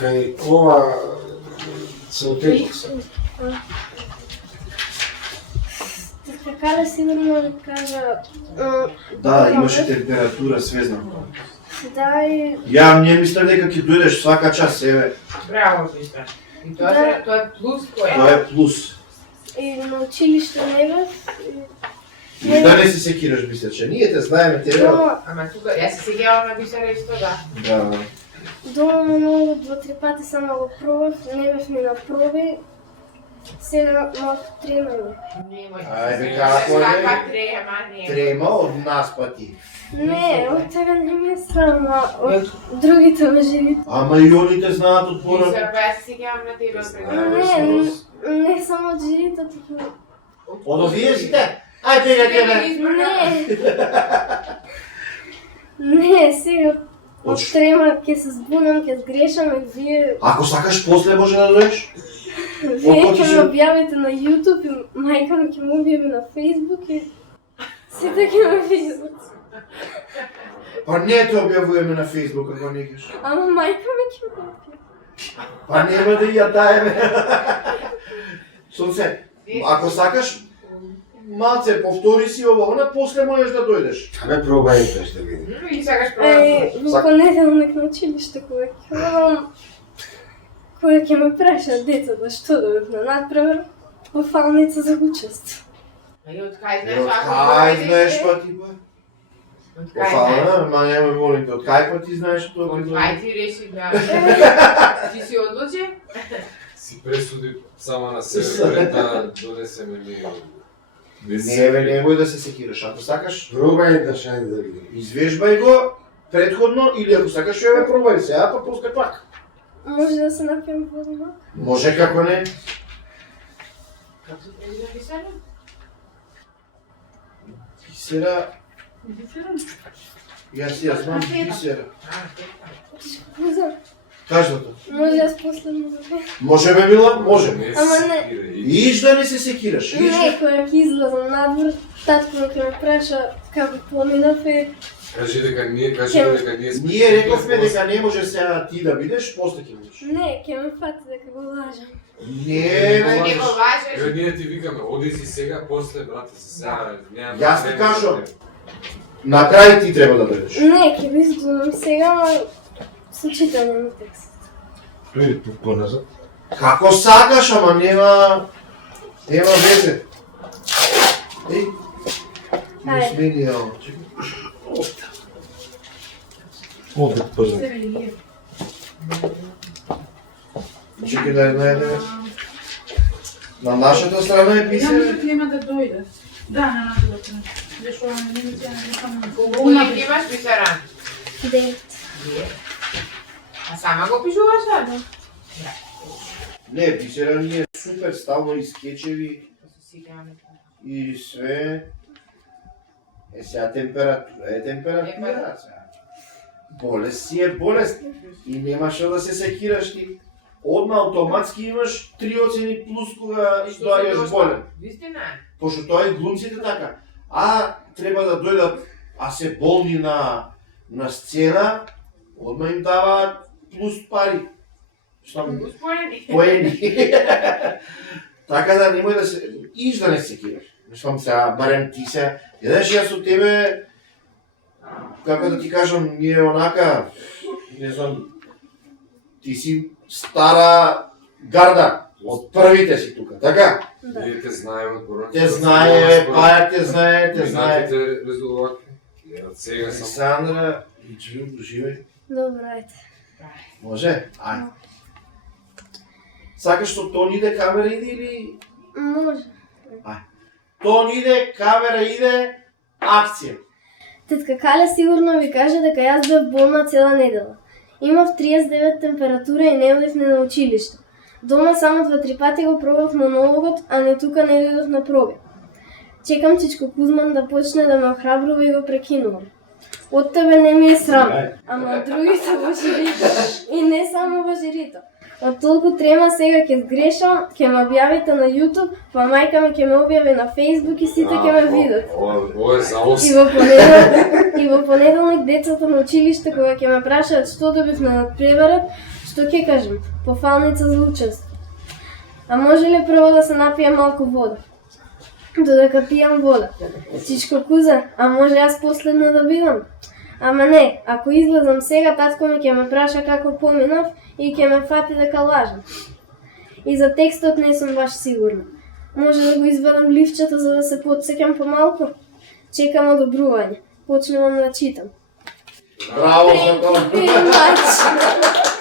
кај ова целотекот. Кале сигурно да кажа... Да, имаше температура свезна. Да, и... Ја не мислам дека ќе дојдеш свака час, еве. Браво, Писта. И тоа е плюс кој? Тоа е плюс. И на училиште не бев. И да не се секираш, Бисерче. Ние те знаеме, тебе. Ама тука, јас се сеќавам на Бисера исто, да. Да. Дома многу 2-3 пати само го пробав, не бев ни на проби. Сега малку тремаме. Ајде, како е? Каква трема, не. Трема од нас пати. Не, од тега не ми е срам, од другите мъжи. Ама и они те знаат од порано. Бисер, па јас се сеќавам на тебе. Не само од жирите, туку... Од овие сите? Ајде, бега тебе. Не, сега од трема ќе се збунам, ќе сгрешам и вие... Ако сакаш после може да дојдеш? Вие ќе ме објавите на YouTube и мајка ми ќе ме објави на Facebook и... Сите ќе ме видат. Па не те објавуваме на Facebook ако не кеш. Ама мајка ми ќе ме објави. Па нема да ја даеме. Сонце, ако сакаш, малце повтори си ова, после можеш да дојдеш. Абе, пробај тоа што види. И сакаш пробај. Во понеделник на училиште кога ќе одам, кога ќе ме прашаат децата што да бев на надпревар, во фалница за учество. И од кај Кај знаеш па ти па? Од кај знаеш? Офална, ма нема молим те, од кај па ти знаеш тоа? Од кај ти реши да... Ти си одлучен? Си пресуди само на себе пред да донесеме ние. Не бе, немој да се секираш, ако сакаш, Пробај да шајде да видим. извежбај го предходно или ако сакаш ја ве пробај сега, па после пак. Може да се напием вода? Може како не. Како се презира Бисера? Бисера... Јас знам Бисера. Куза, Каждото. може јас последно да бе. Може бе Мила? Може. Ама не. Иш да не се секираш, иш. Не, кога ќе излезам надвор, татко ме ќе ме праша како поминав и... Кажи дека ние сме... Ние рековме дека не може сега ти да бидеш, после ќе бидеш. Не, ќе ме фати дека го лажам. Не, бе. Не го важеш. Еве ние ти викаме, оди си сега, после брате се сега. Јас ти кажам. На крај ти треба да дојдеш. Не, ќе ви здумам сега, ама со читање на текст. Тој тук поназад. Како сакаш, ама нема везе. Еј. Не смени ја. Овде позад. Чекај да знаете. На нашата страна е писано. Нема да дојде. Да, на нашата страна. Зашо не ми се не само. Колку ти имаш Бисера? 9. А сама го пишуваш, да? Не, Бисера ни е супер, стално и скечеви и све. Е сега температура сега. Болест си е болест и немаше да се секираш ти. Одма автоматски имаш 3 оцени плюс кога доаѓаш болен. Вистина? Пошто тоа и глумците така. А треба да дојдат, а се болни на сцена, одма им даваат плюс пари. Поени. Така да немој да се... Иш да не се секираш. Мислам сега, барем ти се... Едеш јас од тебе, како да ти кажам, ние онака, не знам, ти си стара гарда, од првите си тука, така? Ние те знаеме од порано. Те знае, Паја те знае, те знае. Минатите резултати. Од сега сам. Александра, живеј. Добро, ајде. Може? Ајде. Сакаш со тон иде, камера иде или... Може. Тон иде, камера иде, акција. Тетка Кале сигурно ви каже дека јас бев болна цела недела. Имав 39 температура и не одев на училиште. Дома само 2-3 пати го пробав монологот, а не тука не дојдов на проби. Чекам Чичко Кузман да почне да ме охрабрува и го прекинувам. Од тебе не ми е срам, ама од другите во жирито. И не само во жирито. Од толку трема сега ќе сгрешам, ќе ме објавите на YouTube, па мајка ми ќе ме објави на Facebook и сите ќе ме видат. Ова е за И осим. во понеделник децата на училиште кога ќе ме прашаат што добив на надпреварот, Што ќе кажем? Пофалница за учество. А може ли прво да се напијам малку вода? Додека пијам вода. Чичко куза, а може јас последно да бидам? Ама не, ако излезам сега, татко ми ќе ме праша како поминав и ќе ме фати дека лажам. И за текстот не сум баш сигурна. Може да го извадам ливчето за да се потсеќам помалку? Чекам одобрување. Почнувам да читам. Браво за тоа! Thank you very much.